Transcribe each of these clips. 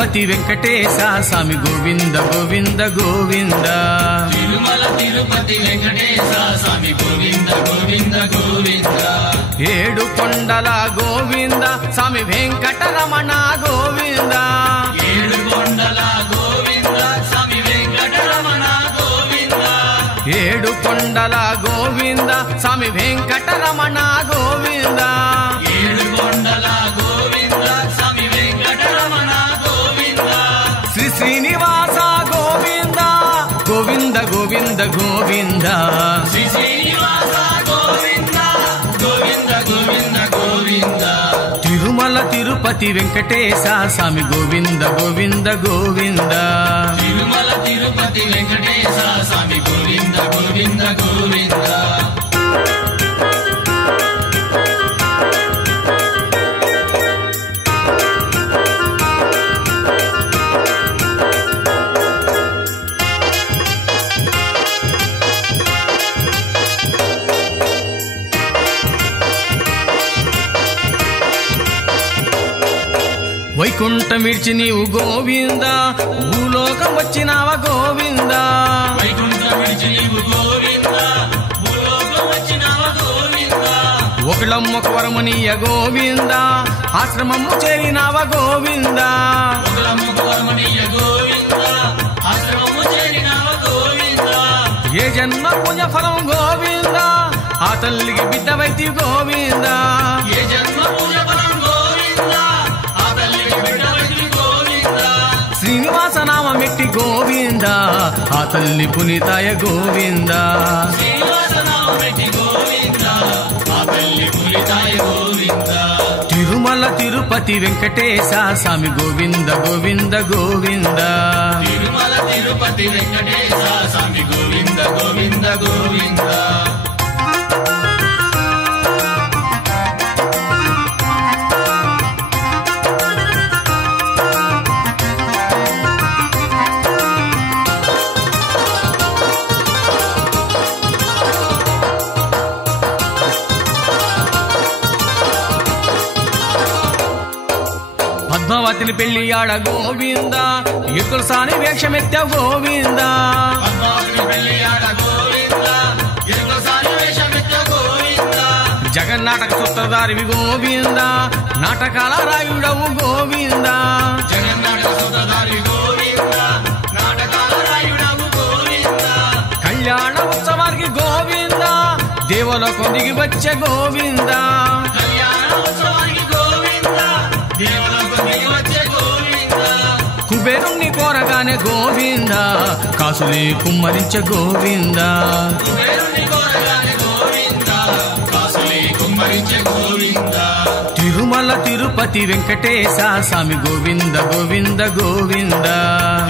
తిరుపతి వెంకటేశ స్వామి గోవింద గోవింద గోవింద. తిరుమల తిరుపతి వెంకటేశ స్వామి గోవింద గోవింద గోవింద. ఏడు కొండల గోవింద స్వామి వెంకటరమణ గోవింద. ఏడు కొండల గోవింద స్వామి వెంకటరమణ గోవింద. ఏడు కొండల గోవింద స్వామి వెంకటరమణ గోవింద. ఏడు కొండల గోవింద స్వామి వెంకటరమణ గోవింద. శ్రీ శ్రీనివాస గోవింద గోవింద గోవింద గోవింద. శ్రీ శ్రీనివాస గోవింద గోవింద గోవింద గోవింద. తిరుమల తిరుపతి వెంకటేశ స్వామి గోవింద గోవింద గోవింద. తిరుమల తిరుపతి వెంకటేశ స్వామి గోవింద గోవింద గోవింద. వైకుంఠం విడిచి నీవు గోవింద భూలోకం వచ్చినావ గోవింద. వైకుంఠం విడిచి నీవు గోవింద భూలోకం వచ్చినావ గోవింద. ఒకళ్ళమ్మొక వరమునీయ గోవింద ఆశ్రమము చేరినావ గోవింద. ఒకలమ్ముక వరమణీయ గోవింద ఆశ్రమము చేరినావ గోవింద. ఏ జన్మ పుణ్య ఫలం గోవింద ఆ తల్లికి బిడ్డవైతి గోవింద. ఏ జన్మ పూజ ఫలం గోవింద ఆ తల్లికి బిడ్డవైతి గోవింద. శ్రీనివాస నామమెట్టి గోవింద ఆ తల్లి పునీతాయ గోవింద. శ్రీనివాస నామమెట్టి గోవింద ఆ తల్లి పులితాయ గోవింద. తిరుమల తిరుపతి వెంకటేశ స్వామి గోవింద గోవింద గోవింద. తిరుమల తిరుపతి వెంకటేశ స్వామి గోవింద గోవింద గోవింద. పద్మావతిని పెళ్లి ఆడ గోవింద ఎక్కుల సాని వేషమెత్త గోవింద. పద్మావతిని పెళ్లి ఆడ గోవింద ఇరుకోసారి వేషమెత్త గోవింద. జగన్నాటక సూత్రధారివి గోవింద నాటకాల రాయుడవు గోవింద. జగన్నాటక సూత్రధారి గోవింద నాటకాల రాయుడవు గోవింద. కళ్యాణ ఉత్సవానికి గోవింద దేవలోకం దిగి వచ్చే గోవింద. కళ్యాణ ఉత్సవానికి గోవింద దేవలోకం దిగి వచ్చే గోవింద. కుబేరుణ్ణి కోరగానే గోవింద కాసులే కుమ్మరించే గోవింద. కుబేరుని కోరగానే గోవింద కాసులే కుమ్మరించే గోవింద. తిరుమల తిరుపతి వెంకటేశ స్వామి గోవింద గోవింద గోవింద.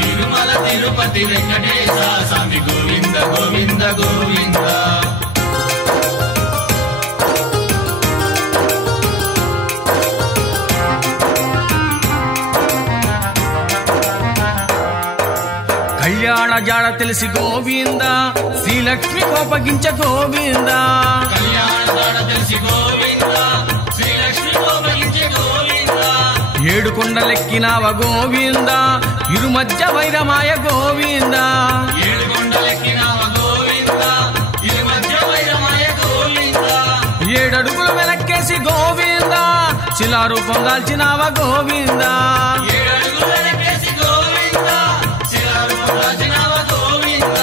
తిరుమల తిరుపతి వెంకటేశ స్వామి గోవింద గోవింద గోవింద. కళ్యాణ జాడ తెలిసి గోవింద శ్రీలక్ష్మి కోపగించ గోవింద. కళ్యాణ దాడ తెలిసి గోవింద శ్రీలక్ష్మి కోపగించే గోవింద. ఏడు కొండలెక్కినావ గోవింద ఇరు మధ్య వైరమాయ గోవింద. ఏడు కొండలెక్కినావ గోవింద ఇరు మధ్య వైరమాయ గోవింద. ఏడడుగులు వెనక్కేసి గోవింద శిలారూపం దాల్చినావ గోవింద. ఏడు అడుగులు వెనకేసి గోవింద శిలారూపం దాల్చినావ గోవింద.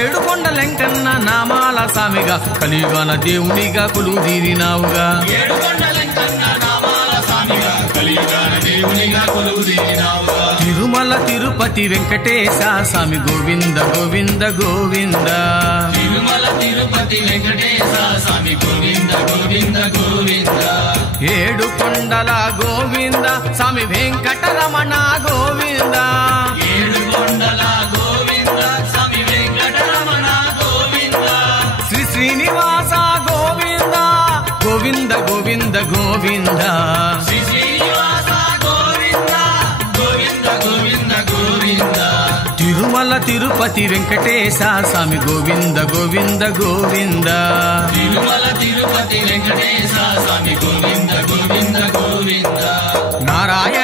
ఏడు కొండలెంకన్న నామాల స్వామిగా కలియుగాన దేవునిగా కొలువుదీరినావుగా. ఏడు కొండలెంకన్న నామాల స్వామిగా కలియుగాన దేవునిగా కొలువుదీరినావుగా. తిరుమల తిరుపతి వెంకటేశ స్వామి గోవింద గోవింద గోవింద. తిరుమల తిరుపతి వెంకటేశ స్వామి గోవింద గోవింద గోవింద. ఏడు కొండల గోవింద స్వామి వెంకటరమణ గోవింద. ఏడు కొండల గోవింద స్వామి వెంకటరమణ గోవింద. శ్రీ శ్రీనివాస గోవింద గోవింద గోవింద గోవింద. శ్రీ శ్రీనివాస గోవింద గోవింద గోవింద గోవింద. తిరుమల తిరుపతి వెంకటేశ స్వామి గోవింద గోవింద గోవింద. తిరుమల తిరుపతి వెంకటేశ స్వామి గోవింద గోవింద గోవింద. నారాయణ